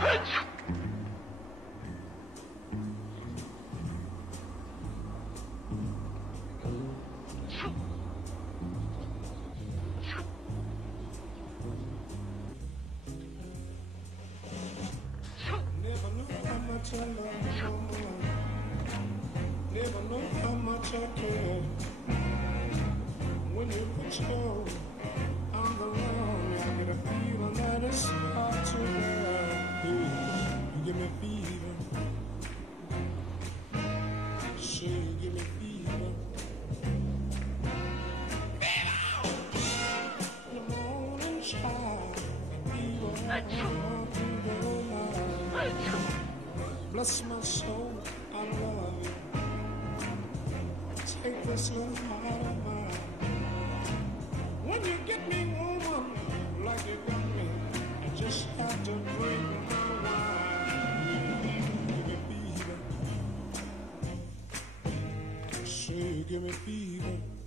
Never knew how much I love you. Never know how much I care. When you put your arm around me, I get a feeling that it's hard to bear. Hey, you give me fever. Say you give me fever. In the morning child, fever all through the night. Bless my soul, I love you. Take this little heart of mine. When you get me woman, like you got me, I just have to drink my wine. Give me fever. Say, give me fever.